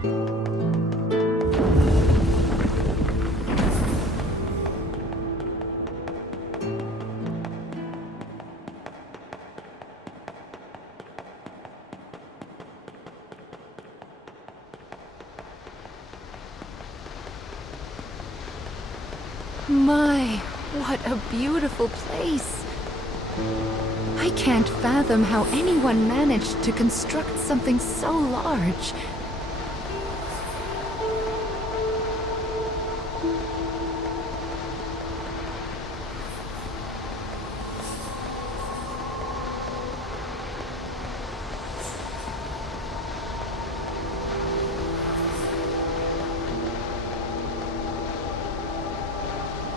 My, what a beautiful place. I can't fathom how anyone managed to construct something so large.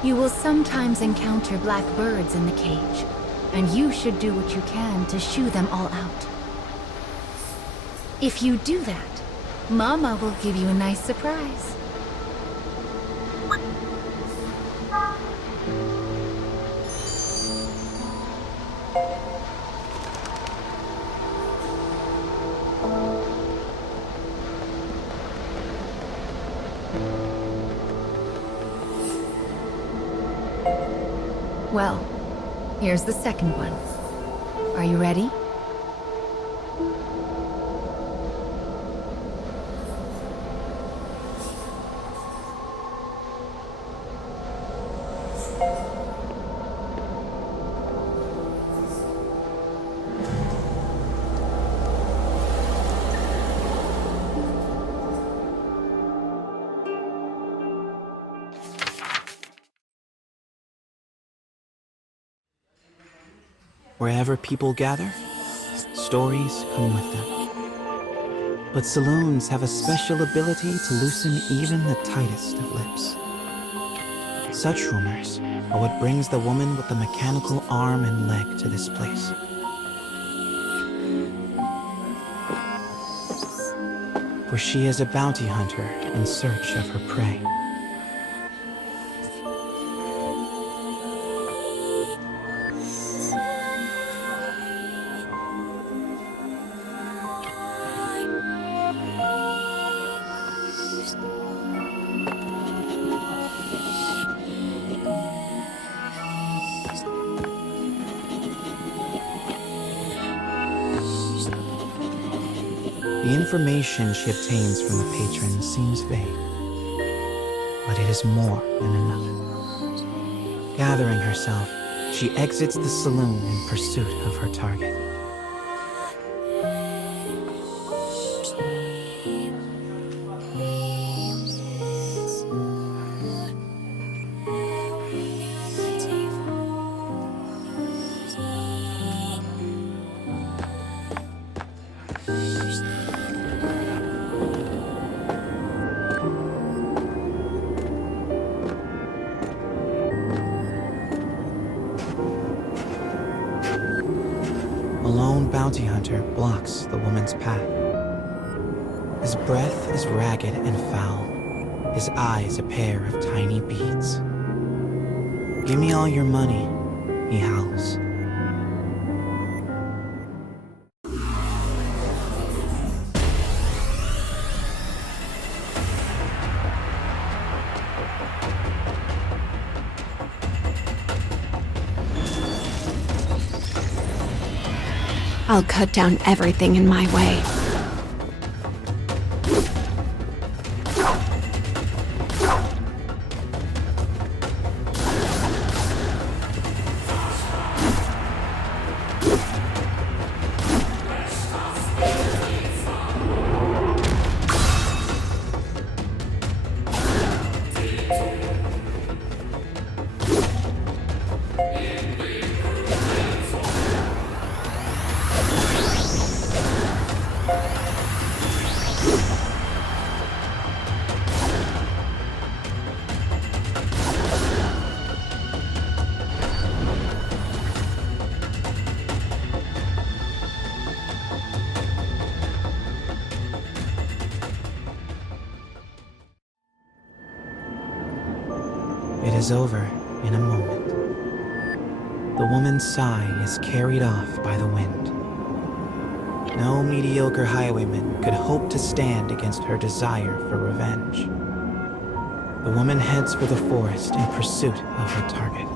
You will sometimes encounter black birds in the cage, and you should do what you can to shoo them all out. If you do that, Mama will give you a nice surprise. Well, here's the second one. Are you ready? Wherever people gather, stories come with them. But saloons have a special ability to loosen even the tightest of lips. Such rumors are what brings the woman with the mechanical arm and leg to this place. For she is a bounty hunter in search of her prey. The information she obtains from the patrons seems vague, but it is more than enough. Gathering herself, she exits the saloon in pursuit of her target. A lone bounty hunter blocks the woman's path. His breath is ragged and foul, his eyes a pair of tiny beads. "Give me all your money," he howls. I'll cut down everything in my way. It is over in a moment. The woman's sigh is carried off by the wind. No mediocre highwayman could hope to stand against her desire for revenge. The woman heads for the forest in pursuit of her target.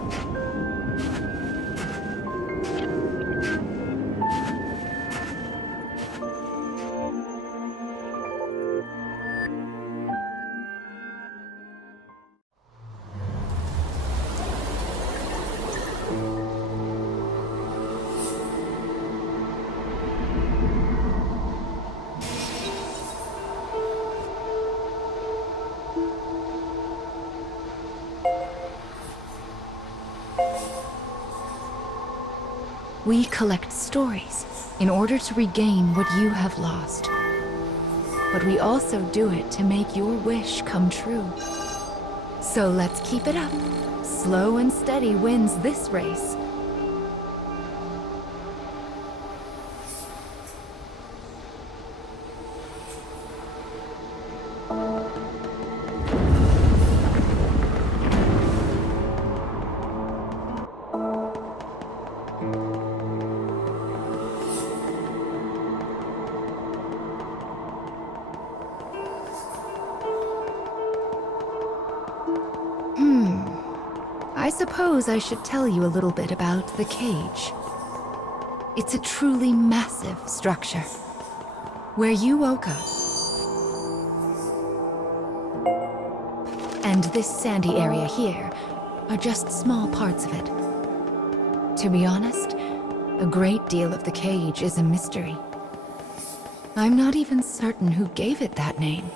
We collect stories in order to regain what you have lost. But we also do it to make your wish come true. So let's keep it up. Slow and steady wins this race. I suppose I should tell you a little bit about the cage. It's a truly massive structure. Where you woke up. And this sandy area here are just small parts of it. To be honest, a great deal of the cage is a mystery. I'm not even certain who gave it that name.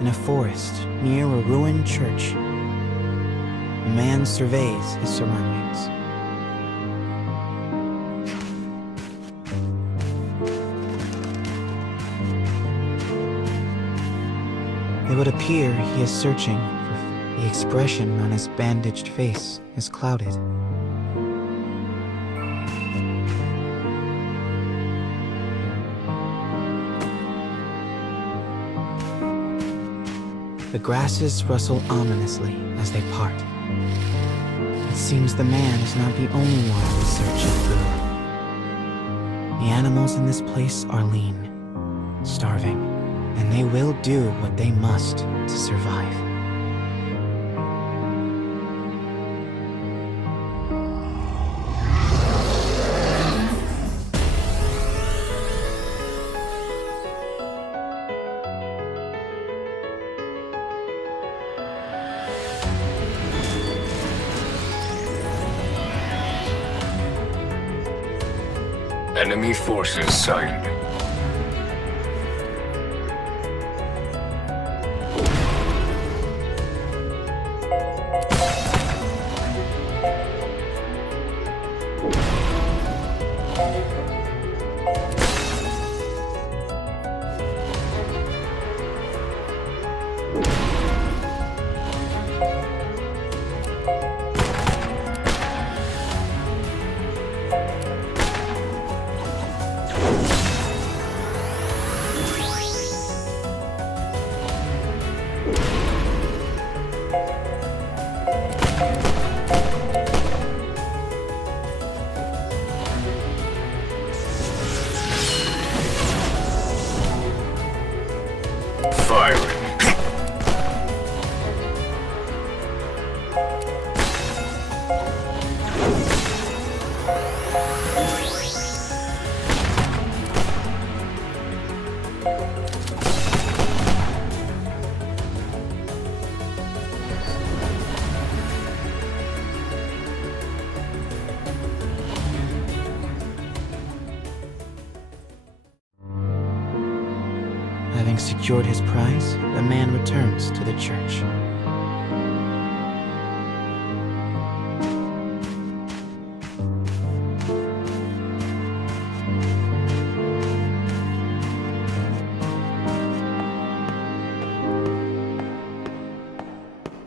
In a forest near a ruined church, a man surveys his surroundings. It would appear he is searching, for the expression on his bandaged face is clouded. The grasses rustle ominously as they part. It seems the man is not the only one in search of food. The animals in this place are lean, starving, and they will do what they must to survive. Enemy forces sighted. Having secured his prize, the man returns to the church.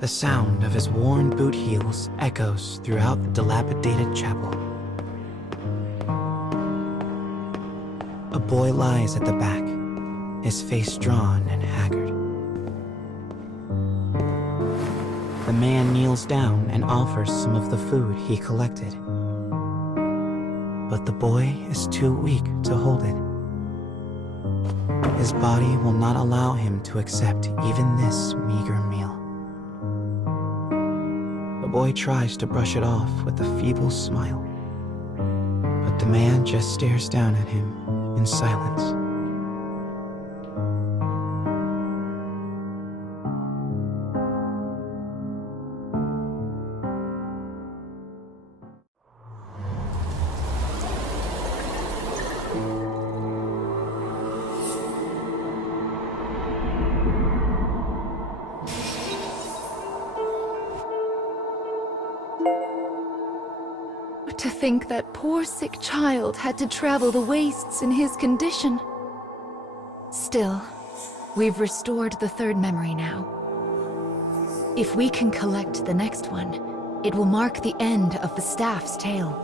The sound of his worn boot heels echoes throughout the dilapidated chapel. A boy lies at the back, his face drawn and haggard. The man kneels down and offers some of the food he collected. But the boy is too weak to hold it. His body will not allow him to accept even this meager meal. The boy tries to brush it off with a feeble smile, but the man just stares down at him in silence. To think that poor sick child had to travel the wastes in his condition. Still, we've restored the third memory now. If we can collect the next one, it will mark the end of the staff's tale.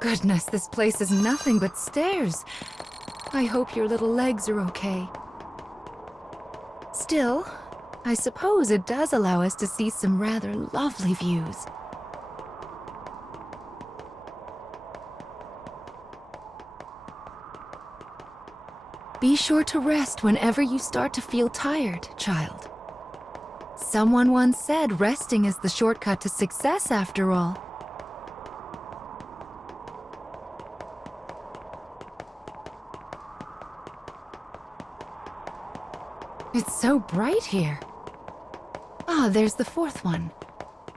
Goodness, this place is nothing but stairs. I hope your little legs are okay. Still, I suppose it does allow us to see some rather lovely views. Be sure to rest whenever you start to feel tired, child. Someone once said resting is the shortcut to success after all. It's so bright here. Ah, there's the fourth one.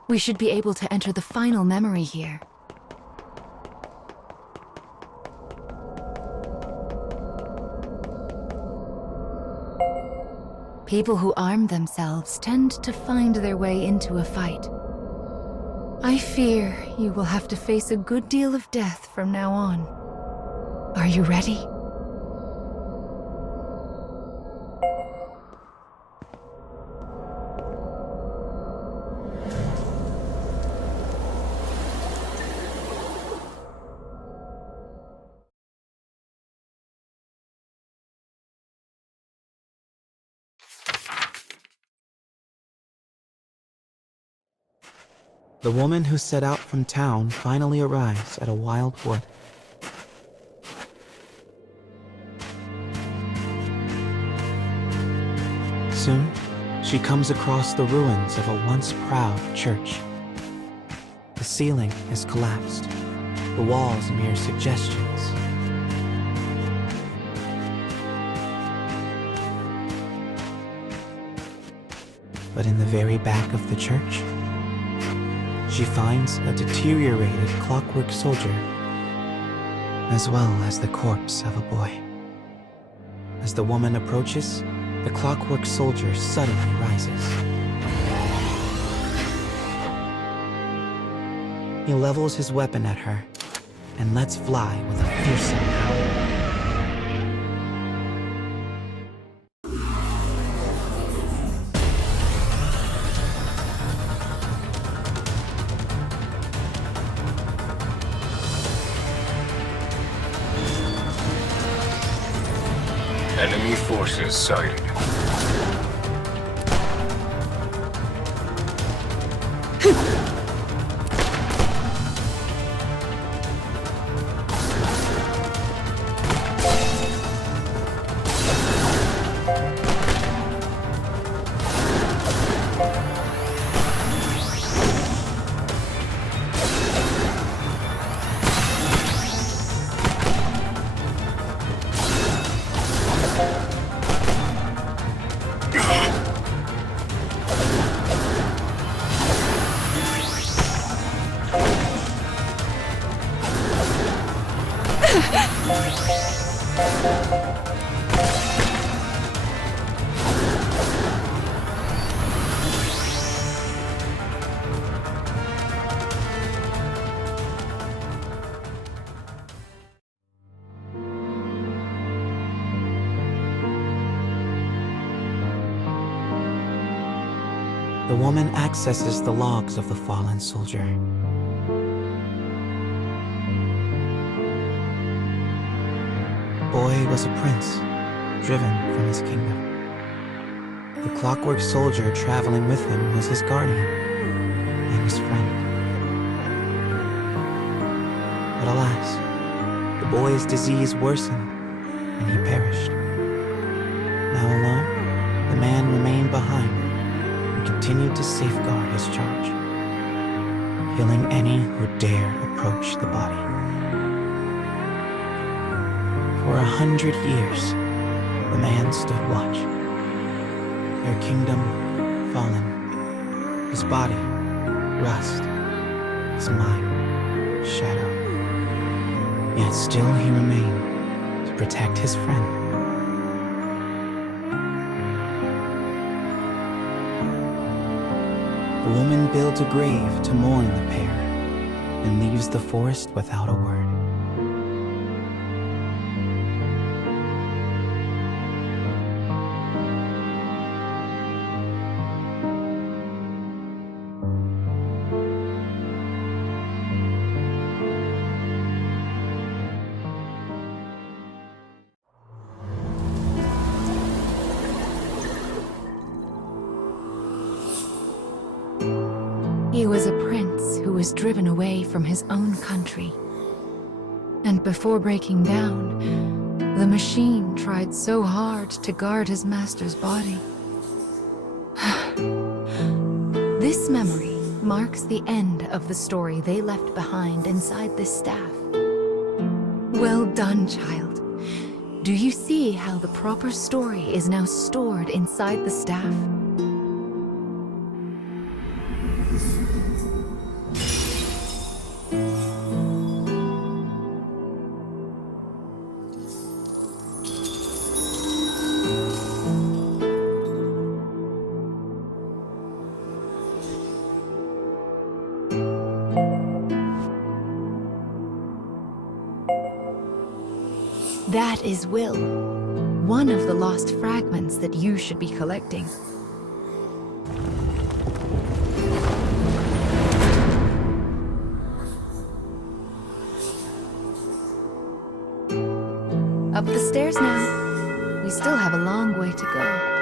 We should be able to enter the final memory here. People who arm themselves tend to find their way into a fight. I fear you will have to face a good deal of death from now on. Are you ready? The woman who set out from town finally arrives at a wild wood. Soon, she comes across the ruins of a once proud church. The ceiling has collapsed, the walls mere suggestions. But in the very back of the church, she finds a deteriorated clockwork soldier, as well as the corpse of a boy. As the woman approaches, the clockwork soldier suddenly rises. He levels his weapon at her and lets fly with a fearsome howl. Enemy forces sighted. The woman accesses the logs of the fallen soldier. Boy was a prince, driven from his kingdom. The clockwork soldier traveling with him was his guardian and his friend. But alas, the boy's disease worsened and he perished. Now alone, the man remained behind and continued to safeguard his charge, killing any who dare approach the body. For 100 years, the man stood watch. Their kingdom fallen, his body rust, his mind shadow. Yet still he remained to protect his friend. The woman builds a grave to mourn the pair and leaves the forest without a word. He was a prince who was driven away from his own country. And before breaking down, the machine tried so hard to guard his master's body. This memory marks the end of the story they left behind inside this staff. Well done, child. Do you see how the proper story is now stored inside the staff? That is Will, one of the lost fragments that you should be collecting. Up the stairs now. We still have a long way to go.